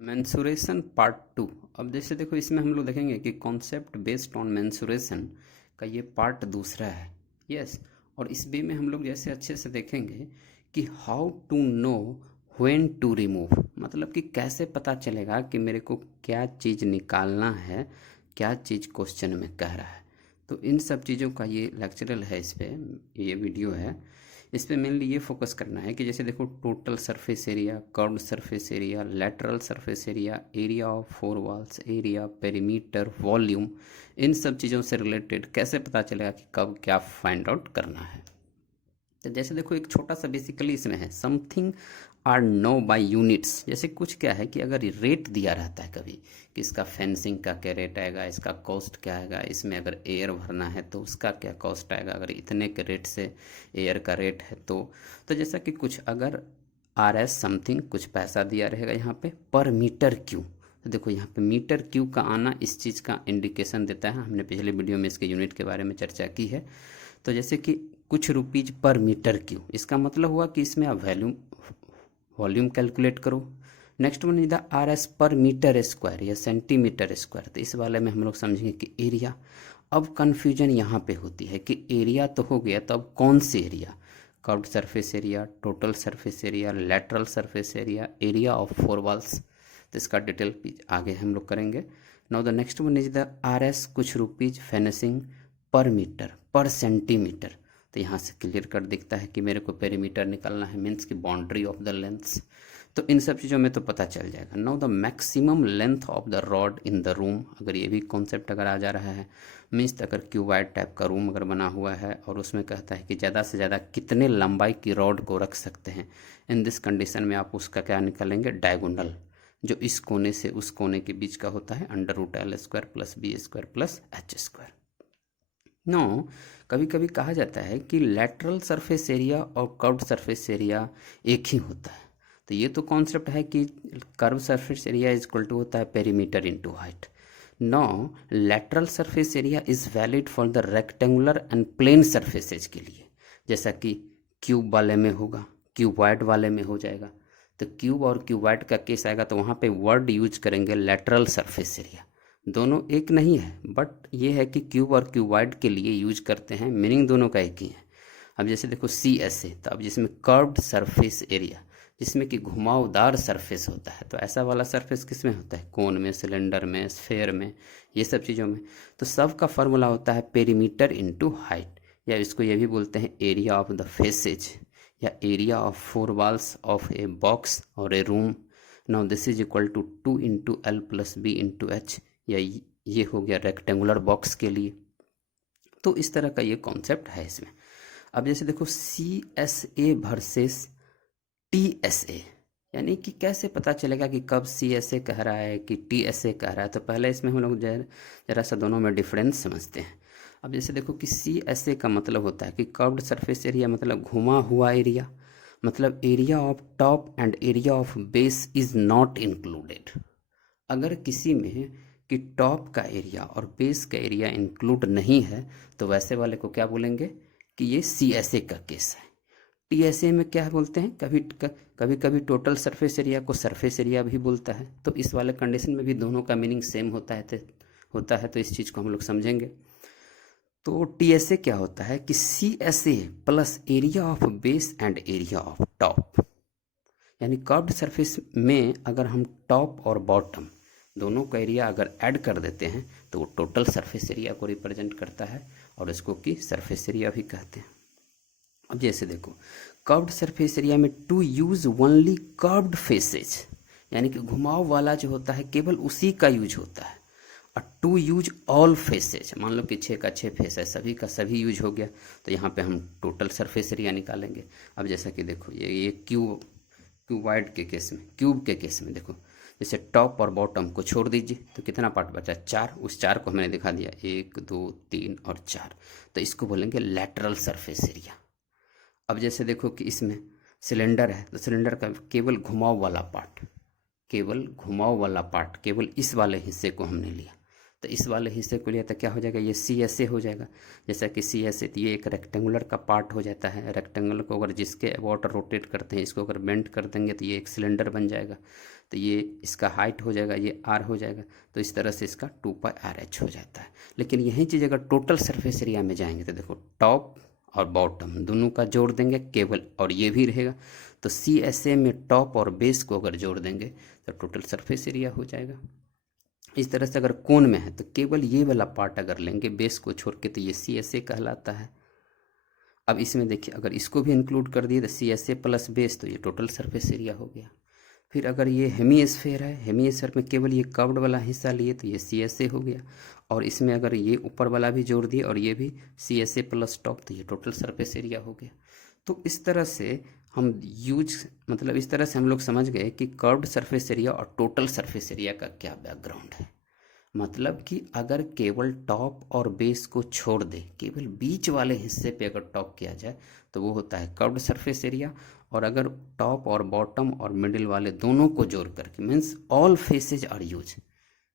Mensuration part two. अब जैसे देखो इसमें हम लोग देखेंगे कि कॉन्सेप्ट बेस्ड ऑन मेंसुरेशन का ये पार्ट दूसरा है। यस। और इस वे में हम लोग जैसे अच्छे से देखेंगे कि how to know when to remove, मतलब कि कैसे पता चलेगा कि मेरे को क्या चीज़ निकालना है, क्या चीज़ क्वेश्चन में कह रहा है। तो इन सब चीज़ों का ये लेक्चरल है, इस पे ये वीडियो है। इस पे मेनली ये फोकस करना है कि जैसे देखो total surface area, curved surface area, lateral surface area, area of four walls, area, perimeter, volume, इन सब चीज़ों से रिलेटेड कैसे पता चलेगा कि कब क्या फाइंड आउट करना है। तो जैसे देखो एक छोटा सा बेसिकली इसमें है, something are no by units. जैसे कुछ क्या है कि अगर रेट दिया रहता है कभी कि इसका फेंसिंग का क्या रेट आएगा, इसका कॉस्ट क्या आएगा, इसमें अगर एयर भरना है तो उसका क्या कॉस्ट आएगा, अगर इतने के रेट से एयर का रेट है तो जैसा कि कुछ अगर आर एस समथिंग कुछ पैसा दिया रहेगा यहाँ पे पर मीटर क्यू। तो देखो यहाँ पे मीटर क्यू का आना इस चीज़ का इंडिकेशन देता है। हमने पिछले वीडियो में इसके यूनिट के बारे में चर्चा की है। तो जैसे कि कुछ रुपीज पर मीटर क्यू, इसका मतलब हुआ कि इसमें आप वॉल्यूम कैलकुलेट करो। Next one is the R S पर मीटर स्क्वायर या सेंटीमीटर स्क्वायर। तो इस वाले में हम लोग समझेंगे कि एरिया। अब कन्फ्यूजन यहाँ पे होती है कि एरिया तो हो गया, तो अब कौन सी area, curved surface area, total surface area, lateral surface area, area of four walls. तो इसका डिटेल आगे हम लोग करेंगे। Now the next one is the R S कुछ rupees finishing per metre per centimetre. तो यहाँ से क्लियर कट दिखता है कि मेरे को पेरीमीटर निकालना है, मीन्स की बाउंड्री ऑफ द लेंथ्स। तो इन सब चीज़ों में तो पता चल जाएगा। Now the maximum length of the rod in the room, अगर ये भी कॉन्सेप्ट अगर आ जा रहा है, मीन्स अगर क्यूबाइड टाइप का रूम अगर बना हुआ है और उसमें कहता है कि ज़्यादा से ज़्यादा कितने लंबाई की रॉड को रख सकते हैं, इन दिस कंडीशन में आप उसका क्या निकालेंगे, डायगोनल, जो इस कोने से उस कोने के बीच का होता है, under root L square plus B square plus H square. No, कभी कभी कहा जाता है कि लेटरल सरफेस एरिया और कर्व्ड सरफेस एरिया एक ही होता है। तो ये तो कॉन्सेप्ट है कि curve surface area is equal to होता है perimeter into height. No, lateral surface area is valid for the rectangular and plane surfaces के लिए, जैसा कि क्यूब वाले में होगा, क्यूबॉइड वाले में हो जाएगा। तो क्यूब और क्यूबॉइड का केस आएगा तो वहाँ पे वर्ड यूज करेंगे लेटरल सरफेस एरिया। दोनों एक नहीं है, बट ये है कि क्यूब और क्यूबॉइड के लिए यूज करते हैं, मीनिंग दोनों का एक ही है। अब जैसे देखो सी एस ए, तो अब जिसमें कर्व्ड सरफेस एरिया, जिसमें कि घुमावदार सरफेस होता है, तो ऐसा वाला सरफेस किस में होता है, कोन में, सिलेंडर में, स्फेयर में, ये सब चीज़ों में। तो सब का फॉर्मूला होता है पेरीमीटर इनटू हाइट, या इसको ये भी बोलते हैं एरिया ऑफ द फेसेज या area of four walls of a box और a room. Now this is equal to 2 × L + B × H, या ये हो गया रेक्टेंगुलर बॉक्स के लिए। तो इस तरह का ये कॉन्सेप्ट है इसमें। अब जैसे देखो C S A versus T S A, यानी कि कैसे पता चलेगा कि कब सी एस ए कह रहा है कि टी एस ए कह रहा है। तो पहले इसमें हम लोग जरा सा दोनों में डिफरेंस समझते हैं। अब जैसे देखो कि सी एस ए का मतलब होता है कि कर्व्ड सरफेस एरिया, मतलब घुमा हुआ एरिया, मतलब area of top and area of base is not included. अगर किसी में कि टॉप का एरिया और बेस का एरिया इंक्लूड नहीं है तो वैसे वाले को क्या बोलेंगे कि ये सी एस ए का केस है। टी एस ए में क्या बोलते हैं, कभी कभी टोटल सरफेस एरिया को सरफेस एरिया भी बोलता है। तो इस वाले कंडीशन में भी दोनों का मीनिंग सेम होता है तो इस चीज़ को हम लोग समझेंगे। तो टी एस ए क्या होता है कि C S A plus area of base and area of top, यानी कर्व्ड सरफेस में अगर हम टॉप और बॉटम दोनों का एरिया अगर ऐड कर देते हैं तो वो टोटल सरफेस एरिया को रिप्रेजेंट करता है, और इसको कि सरफेस एरिया भी कहते हैं। अब जैसे देखो कर्व्ड सरफेस एरिया में to use only curved faces, यानी कि घुमाव वाला जो होता है केवल उसी का यूज होता है। और टू यूज ऑल फेसेज, मान लो कि 6 का 6 फेस है, सभी का सभी यूज हो गया, तो यहाँ पे हम टोटल सरफेस एरिया निकालेंगे। अब जैसा कि देखो ये क्यूबॉइड के केस में, क्यूब के केस में देखो, जैसे टॉप और बॉटम को छोड़ दीजिए तो कितना पार्ट बचा, 4। उस 4 को हमने दिखा दिया, 1 2 3 और 4। तो इसको बोलेंगे लेटरल सरफेस एरिया। अब जैसे देखो कि इसमें सिलेंडर है तो सिलेंडर का केवल घुमाव वाला पार्ट, केवल इस वाले हिस्से को हमने लिया, तो इस वाले हिस्से को लिया तो क्या हो जाएगा, ये सी एस ए हो जाएगा। जैसा कि सी एस ए, तो ये एक रेक्टेंगुलर का पार्ट हो जाता है। रेक्टेंगल को अगर जिसके अबाउट रोटेट करते हैं, इसको अगर बेंड कर देंगे तो ये एक सिलेंडर बन जाएगा। तो ये इसका हाइट हो जाएगा, ये आर हो जाएगा। तो इस तरह से इसका 2πr/h हो जाता है। लेकिन यही चीज़ अगर टोटल सरफेस एरिया में जाएंगे तो देखो, टॉप और बॉटम दोनों का जोड़ देंगे केवल, और ये भी रहेगा। तो सी एस ए में टॉप और बेस को अगर जोड़ देंगे तो टोटल सरफेस एरिया हो जाएगा। इस तरह से अगर कोण में है तो केवल ये वाला पार्ट अगर लेंगे बेस को छोड़ के, तो ये सी एस ए कहलाता है। अब इसमें देखिए, अगर इसको भी इंक्लूड कर दिए तो C S A plus base, तो ये टोटल सरफेस एरिया हो गया। फिर अगर ये हेमीस्फेयर है, हेमीस्फेयर में केवल ये कर्व्ड वाला हिस्सा लिए तो ये सी एस ए हो गया। और इसमें अगर ये ऊपर वाला भी जोड़ दिए और ये भी C S A plus top, तो ये टोटल सरफेस एरिया हो गया। तो इस तरह से हम मतलब इस तरह से हम लोग समझ गए कि कर्व्ड सरफेस एरिया और टोटल सरफेस एरिया का क्या बैकग्राउंड है। मतलब कि अगर केवल टॉप और बेस को छोड़ दे, केवल बीच वाले हिस्से पे अगर टॉप किया जाए तो वो होता है कर्व्ड सरफेस एरिया। और अगर टॉप और बॉटम और मिडिल वाले दोनों को जोड़ करके, means all faces are use,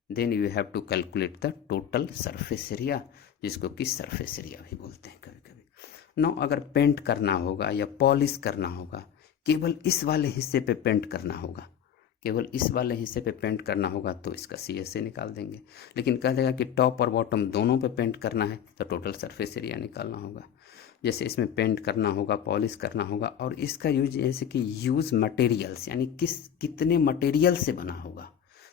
then you have to calculate the total surface area, जिसको कि सरफेस एरिया भी बोलते हैं कभी कभी। नो, अगर पेंट करना होगा या पॉलिश करना होगा, केवल इस वाले हिस्से पे पेंट करना होगा, केवल इस वाले हिस्से पे पेंट करना होगा तो इसका सी एस ए निकाल देंगे। लेकिन कह देगा कि टॉप और बॉटम दोनों पे पेंट करना है तो टोटल सरफेस एरिया निकालना होगा। जैसे इसमें पेंट करना होगा, पॉलिश करना होगा, और इसका यूज जैसे कि यूज़ मटेरियल्स, यानी कितने मटेरियल से बना होगा,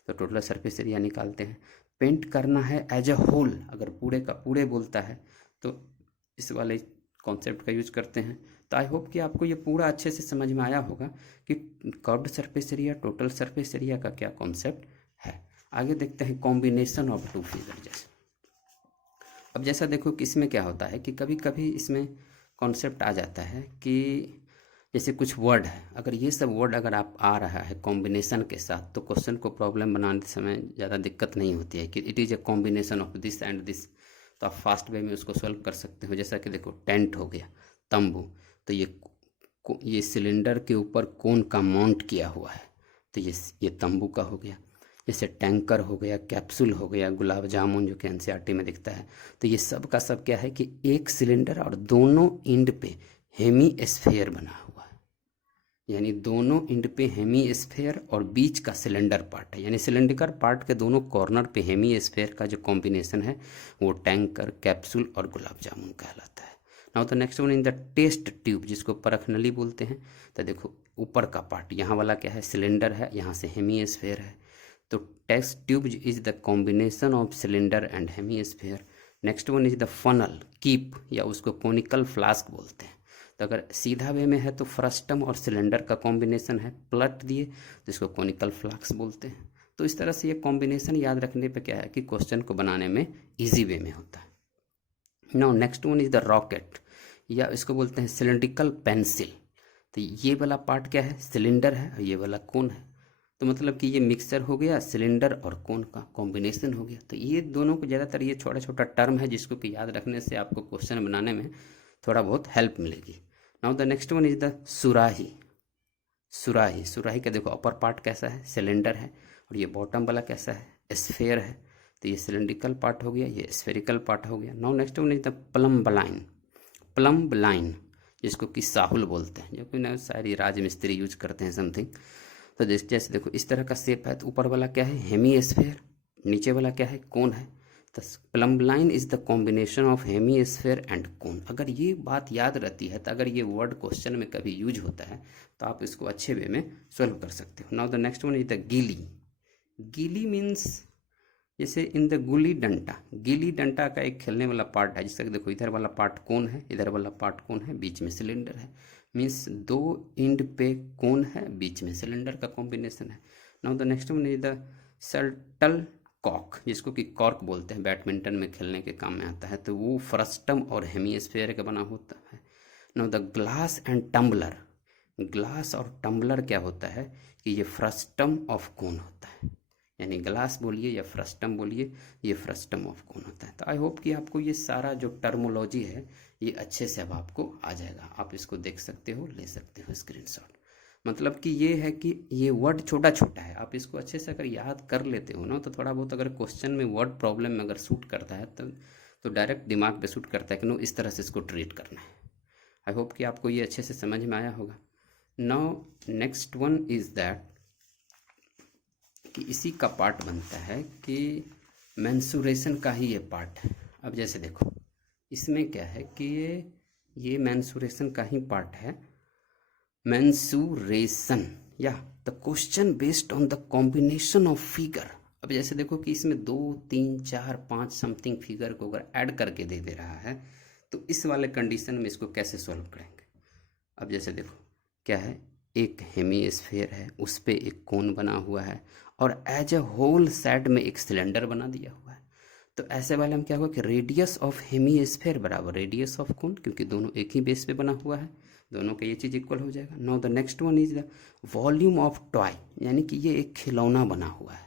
तो टोटल सरफेस एरिया निकालते हैं। पेंट करना है एज अ होल, अगर पूरे का पूरे बोलता है तो इस वाले कॉन्सेप्ट का यूज करते हैं। तो आई होप कि आपको ये पूरा अच्छे से समझ में आया होगा कि curved surface area, total surface area का क्या कॉन्सेप्ट है। आगे देखते हैं कॉम्बिनेशन ऑफ टू फिगर। जैसे अब जैसा देखो कि इसमें क्या होता है कि कभी कभी इसमें कॉन्सेप्ट आ जाता है कि जैसे कुछ वर्ड है, अगर ये सब वर्ड अगर आप आ रहा है कॉम्बिनेशन के साथ, तो क्वेश्चन को प्रॉब्लम बनाने समय ज़्यादा दिक्कत नहीं होती है कि it is a combination of this and this. तो आप फास्ट वे में उसको सॉल्व कर सकते हो। जैसा कि देखो, टेंट हो गया, तंबू, तो ये सिलेंडर के ऊपर कोन का माउंट किया हुआ है, तो ये तंबू का हो गया। जैसे टैंकर हो गया, कैप्सूल हो गया, गुलाब जामुन जो कि एनसीईआरटी में दिखता है, तो ये सब का सब क्या है कि एक सिलेंडर और दोनों एंड पे हेमी स्फेयर बना हुआ है, यानी दोनों एंड पे हेमी स्फेयर और बीच का सिलेंडर पार्ट है, यानी सिलेंडर पार्ट के दोनों कॉर्नर पे हेमी स्फेयर का जो कॉम्बिनेशन है वो टैंकर, कैप्सूल और गुलाब जामुन कहलाता है। Now the next one in the test tube, जिसको परख नली बोलते हैं। तो देखो, ऊपर का पार्ट यहाँ वाला क्या है, सिलेंडर है, यहाँ से हेमी स्फेयर है, तो test tube is the combination of cylinder and hemisphere. Next one is the funnel, कीप, या उसको कोनिकल फ्लास्क बोलते हैं। तो अगर सीधा वे में है तो फ्रस्टम और सिलेंडर का कॉम्बिनेशन है, पलट दिए तो इसको कोनिकल फ्लास्क बोलते हैं। तो इस तरह से ये कॉम्बिनेशन याद रखने पे क्या है कि क्वेश्चन को बनाने में ईजी वे में होता है। Now next one is the rocket, या इसको बोलते हैं सिलेंड्रिकल पेंसिल। तो ये वाला पार्ट क्या है, सिलेंडर है, और ये वाला कोन है। तो मतलब कि ये मिक्सचर हो गया, सिलेंडर और कोन का कॉम्बिनेशन हो गया। तो ये दोनों को ज़्यादातर ये छोटा छोटा टर्म है जिसको कि याद रखने से आपको क्वेश्चन बनाने में थोड़ा बहुत हेल्प मिलेगी। Now the next one is the सुराही। सुराही का देखो, अपर पार्ट कैसा है, सिलेंडर है, और ये बॉटम वाला कैसा है, स्फेयर है। तो ये सिलेंड्रिकल पार्ट हो गया, ये स्फेरिकल पार्ट हो गया। Now next one is the plumb line, जिसको कि साहुल बोलते हैं, जो कि ना सारी राजमिस्त्री यूज करते हैं समथिंग। तो जैसे देखो इस तरह का शेप है, तो ऊपर वाला क्या है, हेमी स्फेयर, नीचे वाला क्या है, कोन है। तो plumb line is the combination of hemisphere and cone. अगर ये बात याद रहती है तो अगर ये वर्ड क्वेश्चन में कभी यूज होता है तो आप इसको अच्छे वे में सॉल्व कर सकते हो। Now the next one is the गीली मीन्स जैसे इन द गिल्ली डंडा का एक खेलने वाला पार्ट है, जिसका देखो इधर वाला पार्ट कोन है, इधर वाला पार्ट कोन है, बीच में सिलेंडर है। मीन्स दो एंड पे कोन है, बीच में सिलेंडर का कॉम्बिनेशन है। Now the next one is the shuttlecock, जिसको कि कॉर्क बोलते हैं, बैडमिंटन में खेलने के काम में आता है। तो वो फ्रस्टम और हेमीस्फेयर का बना होता है। Now the glass and tumbler, glass और टम्बलर क्या होता है कि ये फ्रस्टम ऑफ कोन होता है, यानी ग्लास बोलिए या फ्रस्टम बोलिए, ये फ्रस्टम ऑफ कोन होता है। तो आई होप कि आपको ये सारा जो टर्मोलॉजी है ये अच्छे से अब आपको आ जाएगा। आप इसको देख सकते हो, ले सकते हो स्क्रीनशॉट। मतलब कि ये है कि ये वर्ड छोटा छोटा है, आप इसको अच्छे से अगर याद कर लेते हो ना तो थोड़ा बहुत अगर क्वेश्चन में वर्ड प्रॉब्लम में अगर सूट करता है तो डायरेक्ट दिमाग पे सूट करता है कि नो इस तरह से इसको ट्रीट करना है। आई होप कि आपको ये अच्छे से समझ में आया होगा। Now next one is that कि इसी का पार्ट बनता है कि मेंसुरेशन का ही ये पार्ट है। अब जैसे देखो इसमें क्या है कि ये मेंसुरेशन का ही पार्ट है। मेंसुरेशन या the question based on the combination of figure. अब जैसे देखो कि इसमें 2 3 4 5 समथिंग फिगर को अगर ऐड करके दे रहा है तो इस वाले कंडीशन में इसको कैसे सॉल्व करेंगे। अब जैसे देखो क्या है, एक हेमीस्फेयर है, उस पर एक कोन बना हुआ है और एज ए होल साइड में एक सिलेंडर बना दिया हुआ है। तो ऐसे वाले में क्या होगा कि रेडियस ऑफ हेमीस्फेयर बराबर रेडियस ऑफ कोन, क्योंकि दोनों एक ही बेस पे बना हुआ है, दोनों का ये चीज़ इक्वल हो जाएगा। Now the next one is the volume of toy, यानी कि ये एक खिलौना बना हुआ है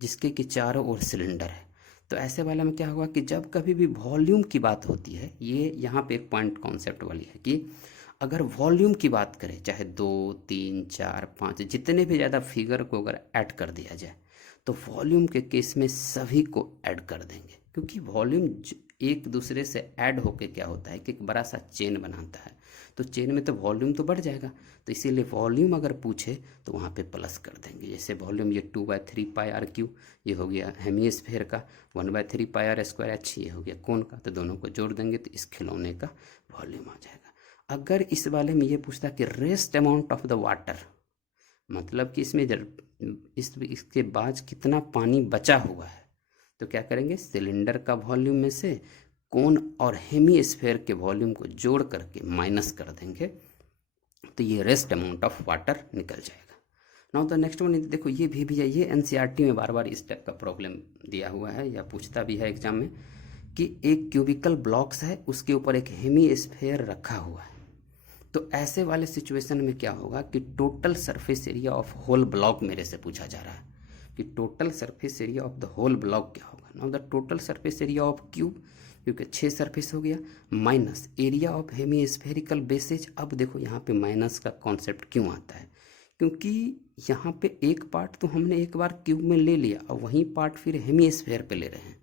जिसके कि चारों ओर सिलेंडर है। तो ऐसे वाला में क्या होगा कि जब कभी भी वॉल्यूम की बात होती है, ये यहाँ पे एक पॉइंट कॉन्सेप्ट वाली है कि अगर वॉल्यूम की बात करें, चाहे 2 3 4 5 जितने भी ज़्यादा फिगर को अगर ऐड कर दिया जाए तो वॉल्यूम के केस में सभी को ऐड कर देंगे, क्योंकि वॉल्यूम एक दूसरे से ऐड होके क्या होता है कि एक बड़ा सा चेन बनाता है। तो चेन में तो वॉल्यूम तो बढ़ जाएगा, तो इसीलिए वॉल्यूम अगर पूछे तो वहाँ पे प्लस कर देंगे। जैसे वॉल्यूम ये 2/3 पाई आर क्यू, ये हो गया हेमीस्फेयर का, 1/3 पाई आर स्क्वायर एच, ये हो गया कोन का, तो दोनों को जोड़ देंगे तो इस खिलौने का वॉल्यूम आ जाएगा। अगर इस वाले में ये पूछता कि rest amount of the water, मतलब कि इसमें इसके बाद कितना पानी बचा हुआ है, तो क्या करेंगे, सिलेंडर का वॉल्यूम में से कोन और हेमीस्फेयर के वॉल्यूम को जोड़ करके माइनस कर देंगे तो ये रेस्ट अमाउंट ऑफ वाटर निकल जाएगा। नाउ द नेक्स्ट वन देखो, ये भी है, ये एनसीईआरटी में बार बार इस टाइप का प्रॉब्लम दिया हुआ है या पूछता भी है एग्जाम में कि एक क्यूबिकल ब्लॉक्स है, उसके ऊपर एक हेमीस्फेयर रखा हुआ है। तो ऐसे वाले सिचुएशन में क्या होगा कि total surface area of whole block मेरे से पूछा जा रहा है कि total surface area of the whole block क्या होगा। Now the total surface area of cube, क्योंकि 6 सरफेस हो गया, minus area of hemispherical bases. अब देखो यहाँ पे माइनस का कॉन्सेप्ट क्यों आता है, क्योंकि यहाँ पे एक पार्ट तो हमने एक बार क्यूब में ले लिया और वहीं पार्ट फिर हेमीस्फेयर पे ले रहे हैं,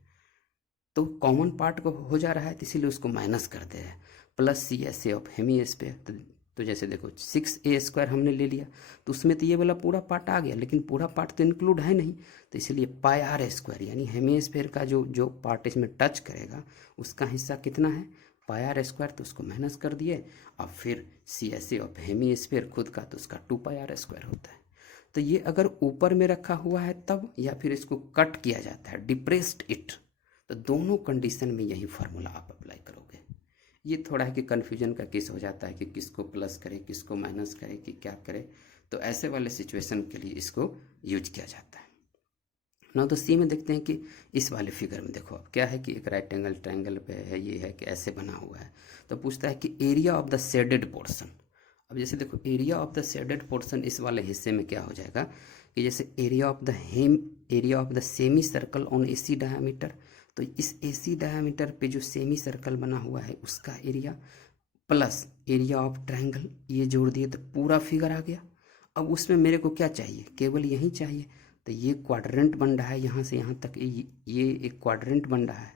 तो कॉमन पार्ट को हो जा रहा है, तो इसीलिए उसको माइनस करते हैं। Plus C S A of hemisphere, तो जैसे देखो 6a² हमने ले लिया तो उसमें तो ये वाला पूरा पार्ट आ गया, लेकिन पूरा पार्ट तो इंक्लूड है नहीं, तो इसलिए पाई आर स्क्वायर, यानी हेमीस्फेयर का जो पार्ट इसमें टच करेगा उसका हिस्सा कितना है, पाई आर स्क्वायर, तो उसको माइनस कर दिए। अब फिर C S A of hemisphere खुद का, तो उसका 2 पाई आर स्क्वायर होता है। तो ये अगर ऊपर में रखा हुआ है तब, या फिर इसको कट किया जाता है, डिप्रेस्ड इट, तो दोनों कंडीशन में यही फार्मूला आप अप्लाई करोगे। ये थोड़ा है कि कन्फ्यूजन का केस हो जाता है कि किसको प्लस करे किसको माइनस करे कि क्या करे, तो ऐसे वाले सिचुएशन के लिए इसको यूज किया जाता है। ना तो सी में देखते हैं कि इस वाले फिगर में देखो अब क्या है कि एक राइट एंगल ट्रायंगल पे है, ये है कि ऐसे बना हुआ है, तो पूछता है कि area of the shaded portion. अब जैसे देखो area of the shaded portion इस वाले हिस्से में क्या हो जाएगा कि जैसे area of the semi circle on AC diameter, तो इस AC डायमीटर पे जो सेमी सर्कल बना हुआ है उसका area plus area of triangle, ये जोड़ दिए तो पूरा फिगर आ गया। अब उसमें मेरे को क्या चाहिए, केवल यही चाहिए, तो ये क्वाड्रेंट बन रहा है यहाँ से यहाँ तक, ये एक क्वाड्रेंट बन रहा है,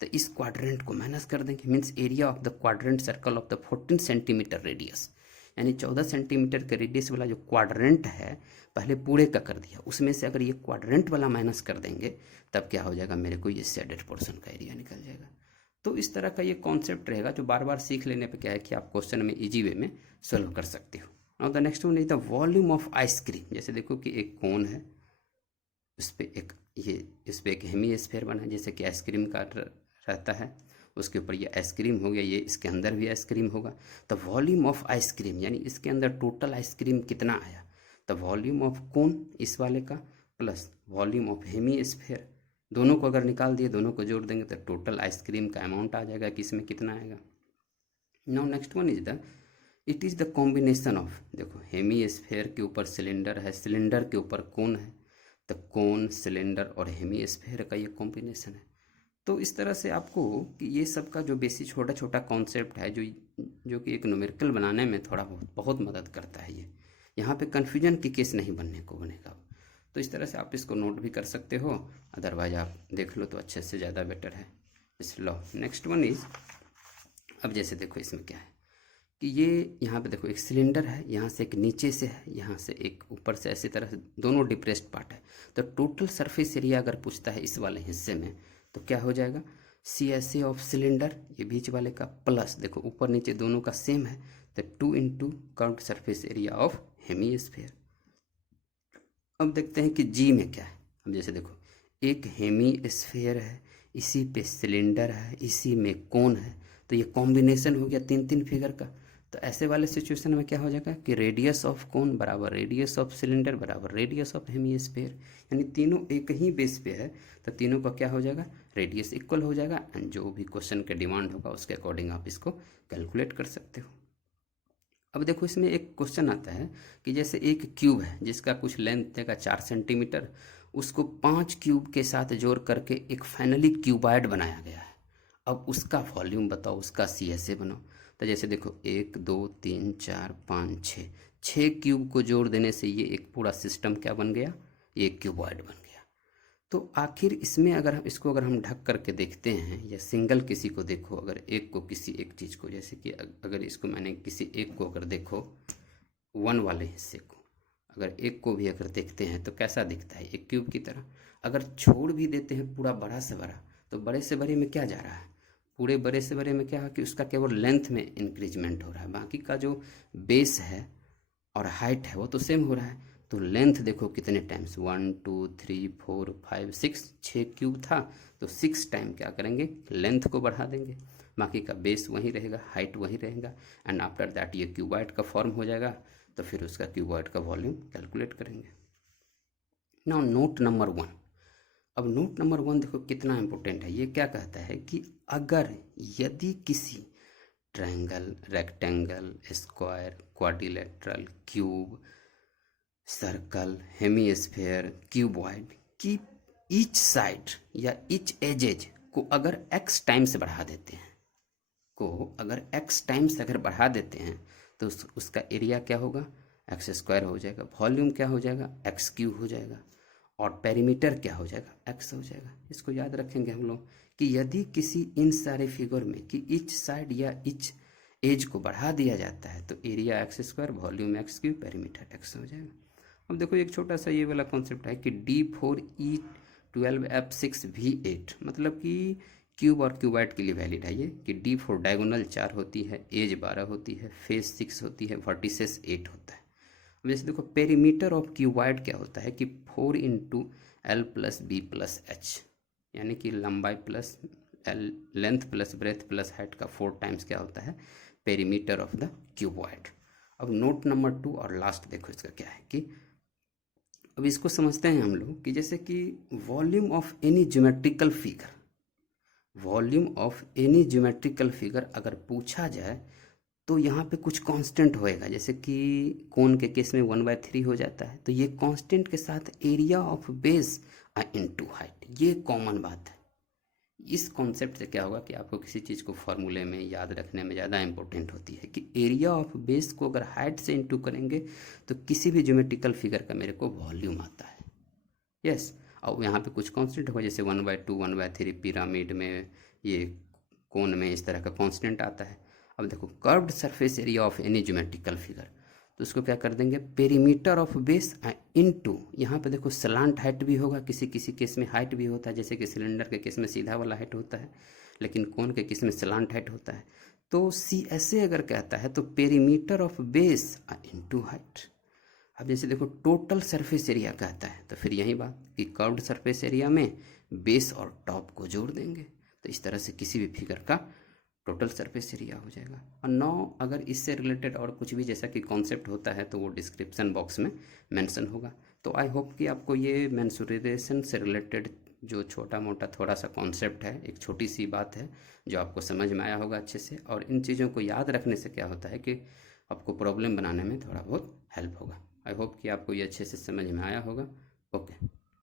तो इस क्वाड्रेंट को माइनस कर देंगे। Means area of the quadrant circle of the 14 centimetre radius, यानी 14 सेंटीमीटर के रेडियस वाला जो क्वाड्रेंट है पहले पूरे का कर दिया, उसमें से अगर ये क्वाड्रेंट वाला माइनस कर देंगे तब क्या हो जाएगा, मेरे को ये शेडेड पोर्शन का एरिया निकल जाएगा। तो इस तरह का ये कॉन्सेप्ट रहेगा जो बार बार सीख लेने पे क्या है कि आप क्वेश्चन में इजी वे में सॉल्व कर सकते हो। और the next one is the volume of ice cream. जैसे देखो कि एक कोन है, उस पर एक हेमीस्फेयर बना है, जैसे कि आइसक्रीम का रहता है, उसके ऊपर ये आइसक्रीम हो गया, ये इसके अंदर भी आइसक्रीम होगा। तो वॉल्यूम ऑफ आइसक्रीम यानी इसके अंदर टोटल आइसक्रीम कितना आया, तो वॉल्यूम ऑफ कोन इस वाले का प्लस वॉल्यूम ऑफ हेमीस्फेयर, दोनों को अगर निकाल दिए, दोनों को जोड़ देंगे तो टोटल आइसक्रीम का अमाउंट आ जाएगा कि इसमें कितना आएगा। Now next one is the it is the combination of, देखो हेमीस्फेयर के ऊपर सिलेंडर है, सिलेंडर के ऊपर कोन है, तो कोन सिलेंडर और हेमीस्फेयर का ये कॉम्बिनेशन है। तो इस तरह से आपको कि ये सब का जो बेसिक छोटा छोटा कॉन्सेप्ट है जो कि एक न्यूमेरिकल बनाने में थोड़ा बहुत मदद करता है ये, यहाँ पे कन्फ्यूजन की केस नहीं बनने को बनेगा। तो इस तरह से आप इसको नोट भी कर सकते हो, अदरवाइज आप देख लो तो अच्छे से ज़्यादा बेटर है इस लॉ। नेक्स्ट वन इज, अब जैसे देखो इसमें क्या है कि ये यहाँ पे देखो एक सिलेंडर है, यहाँ से एक नीचे से है, यहाँ से एक ऊपर से, ऐसी तरह से दोनों डिप्रेस्ड पार्ट है। तो टोटल सरफेस एरिया अगर पूछता है इस वाले हिस्से में तो क्या हो जाएगा, CSA ऑफ सिलेंडर, ये बीच वाले का, प्लस देखो ऊपर नीचे दोनों का सेम है तो 2 into curved surface area of hemisphere. अब देखते हैं कि जी में क्या है। अब जैसे देखो एक हेमीस्फीयर है, इसी पे सिलेंडर है, इसी में कोन है, तो ये कॉम्बिनेशन हो गया 3 फिगर का। तो ऐसे वाले सिचुएशन में क्या हो जाएगा कि रेडियस ऑफ कोन बराबर रेडियस ऑफ सिलेंडर बराबर रेडियस ऑफ हेमीस्फीयर, यानी तीनों एक ही बेस पे है तो तीनों का क्या हो जाएगा, रेडियस इक्वल हो जाएगा। एंड जो भी क्वेश्चन के डिमांड होगा उसके अकॉर्डिंग आप इसको कैलकुलेट कर सकते हो। अब देखो इसमें एक क्वेश्चन आता है कि जैसे एक क्यूब है जिसका कुछ लेंथ देगा 4 सेंटीमीटर, उसको 5 क्यूब के साथ जोड़ करके एक फाइनली क्यूबॉइड बनाया गया है। अब उसका वॉल्यूम बताओ, उसका CSA बनाओ। तो जैसे देखो 1 2 3 4 5 6 क्यूब को जोड़ देने से ये एक पूरा सिस्टम क्या बन गया, ये क्यूबॉइड बन गया। तो आखिर इसमें अगर हम ढक करके देखते हैं या सिंगल किसी को देखो, अगर एक को किसी एक चीज़ को, जैसे कि अगर इसको मैंने किसी एक को अगर देखो 1 वाले हिस्से को, अगर एक को भी अगर देखते हैं तो कैसा दिखता है, एक क्यूब की तरह। अगर छोड़ भी देते हैं पूरा बड़ा से बड़ा, तो बड़े से बड़े में क्या जा रहा है, पूरे बड़े से बड़े में क्या है कि उसका केवल लेंथ में इंक्रीजमेंट हो रहा है, बाकी का जो बेस है और हाइट है वो तो सेम हो रहा है। तो लेंथ देखो कितने टाइम्स, 1 2 3 4 5 6 क्यूब था तो 6 टाइम क्या करेंगे, लेंथ को बढ़ा देंगे, बाकी का बेस वही रहेगा, हाइट वही रहेगा। एंड आफ्टर दैट ये क्यूबॉइड का फॉर्म हो जाएगा, तो फिर उसका क्यूबॉइड का वॉल्यूम कैलकुलेट करेंगे। Now note number 1। अब नोट नंबर 1 देखो कितना इंपॉर्टेंट है। ये क्या कहता है कि अगर यदि किसी triangle, rectangle, square, quadrilateral, cube, circle, hemisphere, cuboid की ईच साइड या ईच एजेज को अगर x टाइम्स बढ़ा देते हैं, अगर x टाइम्स अगर बढ़ा देते हैं तो उसका एरिया क्या होगा, एक्स स्क्वायर हो जाएगा, वॉल्यूम क्या हो जाएगा, एक्स क्यूब हो जाएगा, और पेरीमीटर क्या हो जाएगा, एक्स हो जाएगा। इसको याद रखेंगे हम लोग कि यदि किसी इन सारे फिगर में कि ईच साइड या ईच एज को बढ़ा दिया जाता है तो area x square, volume x cube, perimeter x हो जाएगा। अब देखो एक छोटा सा ये वाला कॉन्सेप्ट है कि D4E12F6V8, मतलब कि क्यूब और क्यूबॉइड के लिए वैलिड है ये, कि D4 डायगोनल 4 होती है, एज 12 होती है, फेस 6 होती है, वर्टिसेस 8 होता है। अब जैसे देखो पेरीमीटर ऑफ क्यूबॉइड क्या होता है कि 4 into L plus B plus H, यानी कि लंबाई plus length plus breadth plus height का 4 टाइम्स क्या होता है, पेरीमीटर ऑफ द क्यूबॉइड। अब नोट नंबर 2 और लास्ट देखो इसका क्या है कि अब इसको समझते हैं हम लोग कि जैसे कि volume of any geometrical figure, volume of any geometrical figure अगर पूछा जाए तो यहाँ पे कुछ कांस्टेंट होएगा, जैसे कि कोन के केस में 1/3 हो जाता है, तो ये कांस्टेंट के साथ area of base into height, ये कॉमन बात है। इस कॉन्सेप्ट से क्या होगा कि आपको किसी चीज़ को फॉर्मूले में याद रखने में ज़्यादा इंपॉर्टेंट होती है कि एरिया ऑफ बेस को अगर हाइट से इंटू करेंगे तो किसी भी ज्योमेट्रिकल फिगर का मेरे को वॉल्यूम आता है। यस, और यहाँ पे कुछ कांस्टेंट होगा, जैसे 1/2 1/3 पिरामिड में, ये कोन में इस तरह का कांस्टेंट आता है। अब देखो curved surface area of any geometrical figure, तो उसको क्या कर देंगे, पेरीमीटर ऑफ बेस इनटू, यहाँ पे देखो स्लांट हाइट भी होगा, किसी किसी केस में हाइट भी होता है, जैसे कि सिलेंडर के केस में सीधा वाला हाइट होता है, लेकिन कोन के केस में स्लांट हाइट होता है। तो CSA अगर कहता है तो perimeter of base into height. अब जैसे देखो टोटल सरफेस एरिया कहता है तो फिर यही बात कि कर्व्ड सरफेस एरिया में बेस और टॉप को जोड़ देंगे, तो इस तरह से किसी भी फिगर का टोटल सरफेस एरिया हो जाएगा। और 9 अगर इससे रिलेटेड और कुछ भी जैसा कि कॉन्सेप्ट होता है तो वो डिस्क्रिप्शन बॉक्स में मेंशन होगा। तो आई होप कि आपको ये मेंसुरेशन से रिलेटेड जो छोटा मोटा थोड़ा सा कॉन्सेप्ट है, एक छोटी सी बात है जो आपको समझ में आया होगा अच्छे से, और इन चीज़ों को याद रखने से क्या होता है कि आपको प्रॉब्लम बनाने में थोड़ा बहुत हेल्प होगा। आई होप कि आपको ये अच्छे से समझ में आया होगा। ओके।